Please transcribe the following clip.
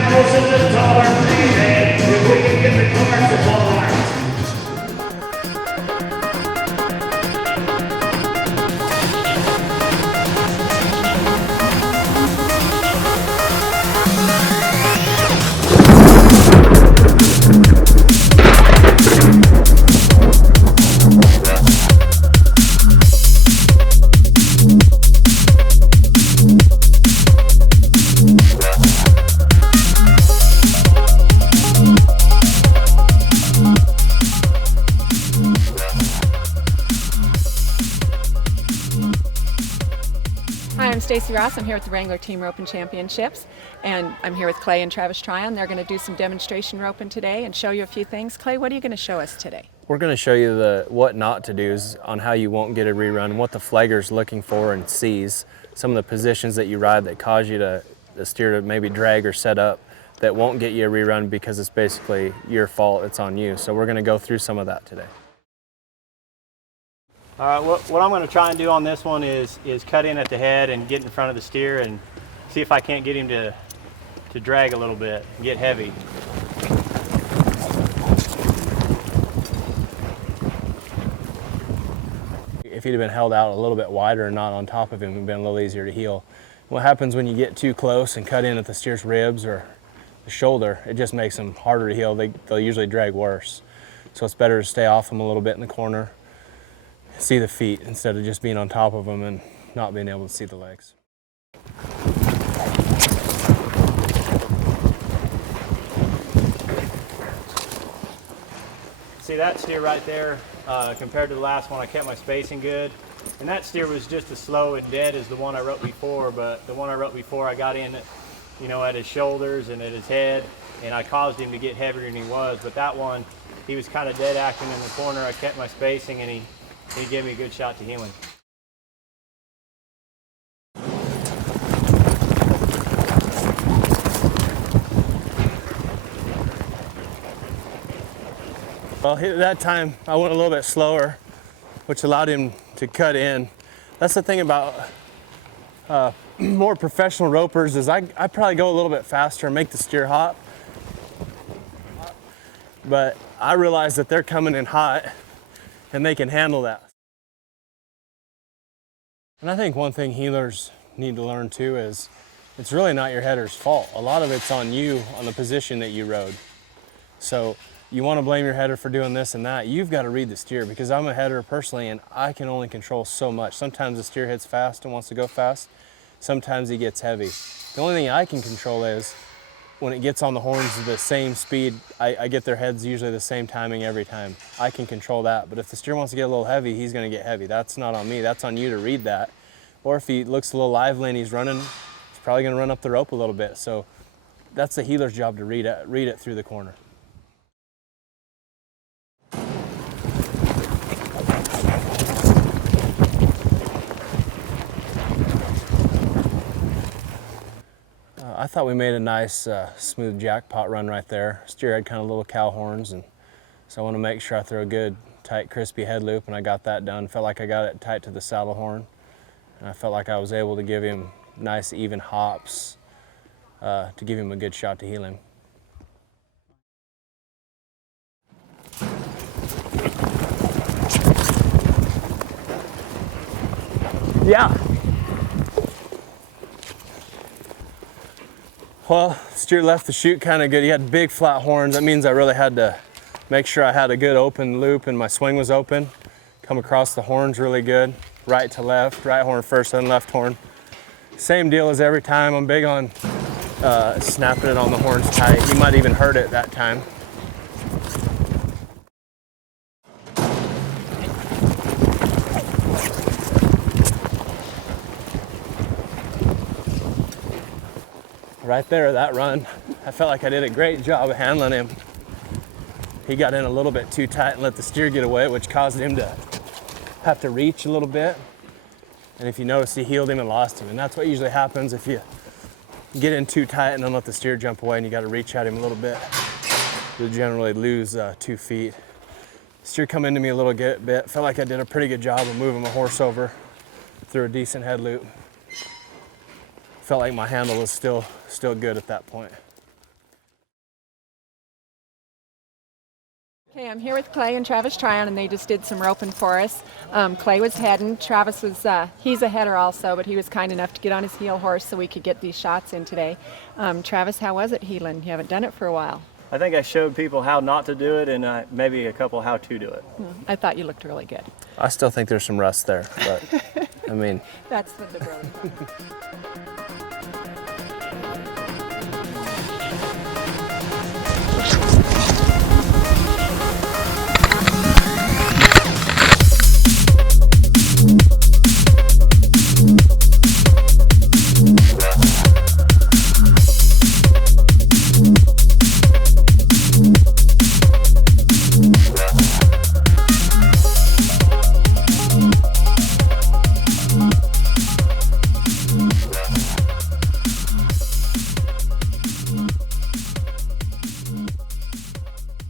animals in the dollar payday. If we can get the cards apart. Hi, I'm Stacy Ross. I'm here with the Wrangler Team Roping Championships, and I'm here with Clay and Travis Tryan. They're going to do some demonstration roping today and show you a few things. Clay, what are you going to show us today? We're going to show you what not to do on how you won't get a rerun, what the flagger's looking for and sees, some of the positions that you ride that cause you the steer to maybe drag or set up that won't get you a rerun because it's basically your fault, it's on you. So we're going to go through some of that today. All right, what I'm going to try and do on this one is cut in at the head and get in front of the steer and see if I can't get him to drag a little bit and get heavy. If he'd have been held out a little bit wider and not on top of him, it would have been a little easier to heel. What happens when you get too close and cut in at the steer's ribs or the shoulder, it just makes them harder to heel. They'll usually drag worse. So it's better to stay off them a little bit in the corner, see the feet instead of just being on top of them and not being able to see the legs. See that steer right there, compared to the last one, I kept my spacing good. And that steer was just as slow and dead as the one I roped before, but the one I roped before, I got in, at his shoulders and at his head, and I caused him to get heavier than he was. But that one, he was kind of dead acting in the corner. I kept my spacing, and he gave me a good shot to healing. Well, that time I went a little bit slower, which allowed him to cut in. That's the thing about more professional ropers is I probably go a little bit faster and make the steer hop. But I realize that they're coming in hot and they can handle that. And I think one thing heelers need to learn too is it's really not your header's fault. A lot of it's on you, on the position that you rode. So you want to blame your header for doing this and that. You've got to read the steer, because I'm a header personally and I can only control so much. Sometimes the steer hits fast and wants to go fast. Sometimes he gets heavy. The only thing I can control is when it gets on the horns the same speed, I get their heads usually the same timing every time. I can control that. But if the steer wants to get a little heavy, he's going to get heavy. That's not on me. That's on you to read that. Or if he looks a little lively and he's running, he's probably going to run up the rope a little bit. So that's the heeler's job to read it through the corner. I thought we made a nice smooth jackpot run right there. Steer had kind of little cow horns, and so I want to make sure I throw a good tight crispy head loop, and I got that done. Felt like I got it tight to the saddle horn, and I felt like I was able to give him nice even hops to give him a good shot to heel him. Yeah. Well, steer left the chute kind of good. He had big flat horns. That means I really had to make sure I had a good open loop and my swing was open. Come across the horns really good. Right to left, right horn first, then left horn. Same deal as every time. I'm big on snapping it on the horns tight. You might even hurt it that time. Right there, that run, I felt like I did a great job of handling him. He got in a little bit too tight and let the steer get away, which caused him to have to reach a little bit. And if you notice, he heeled him and lost him. And that's what usually happens if you get in too tight and then let the steer jump away and you got to reach at him a little bit. You'll generally lose 2 feet. Steer come into me a little bit. Felt like I did a pretty good job of moving my horse over through a decent head loop. Felt like my handle was still good at that point. Okay, I'm here with Clay and Travis Tryan, and they just did some roping for us. Clay was heading. Travis was, he's a header also, but he was kind enough to get on his heel horse so we could get these shots in today. Travis, how was it heeling? You haven't done it for a while. I think I showed people how not to do it and maybe a couple how to do it. I thought you looked really good. I still think there's some rust there, but I mean. That's what the brother.